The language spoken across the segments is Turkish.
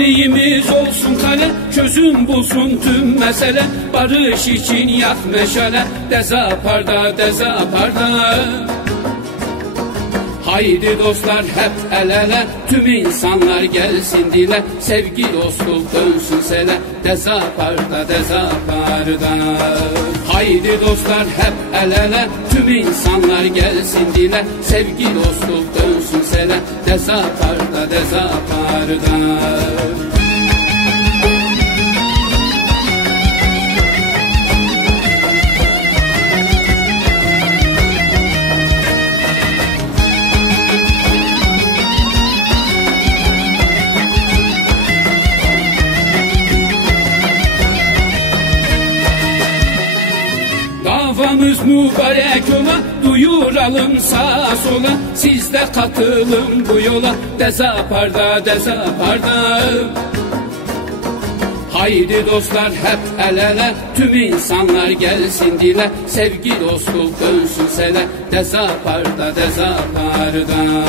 Birliğimiz olsun kale, çözüm bulsun tüm mesele. Barış için yak meşale, dezaparda dezaparda. Haydi dostlar hep el ele, tüm insanlar gelsin dile. Sevgi dostluk dönsün sele, dezaparda dezaparda. Haydi dostlar hep el ele, tüm insanlar gelsin dile. Sevgi dostluk dönsün sele, dezaparda dezaparda. Davamız mübarek ola, duyuralım sağa sola. Siz de katılın bu yola, dezaparda dezaparda. Haydi dostlar hep el ele, tüm insanlar gelsin dile. Sevgi dostluk dönsün sele, dezaparda dezaparda.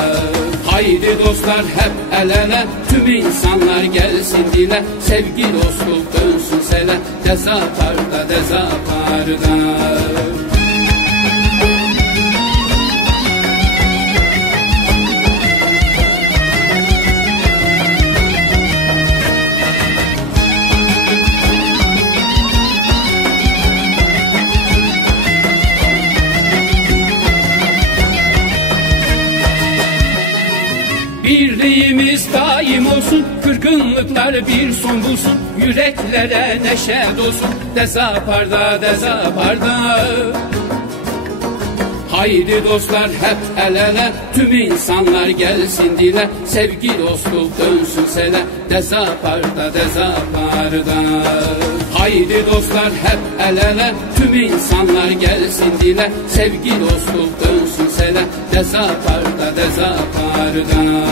Haydi dostlar hep el ele, tüm insanlar gelsin dile. Sevgi dostluk dönsün sele, dezaparda dezaparda. Birliğimiz daim olsun, kırgınlıklar bir son bulsun. Yüreklere neşe dolsun, dezaparda dezaparda. Haydi dostlar hep el ele, tüm insanlar gelsin dile. Sevgi dostluk dönsün sele, dezaparda dezaparda. Haydi dostlar hep el ele, tüm insanlar gelsin dile. Sevgi dostluk dönsün sele, dezaparda dezaparda.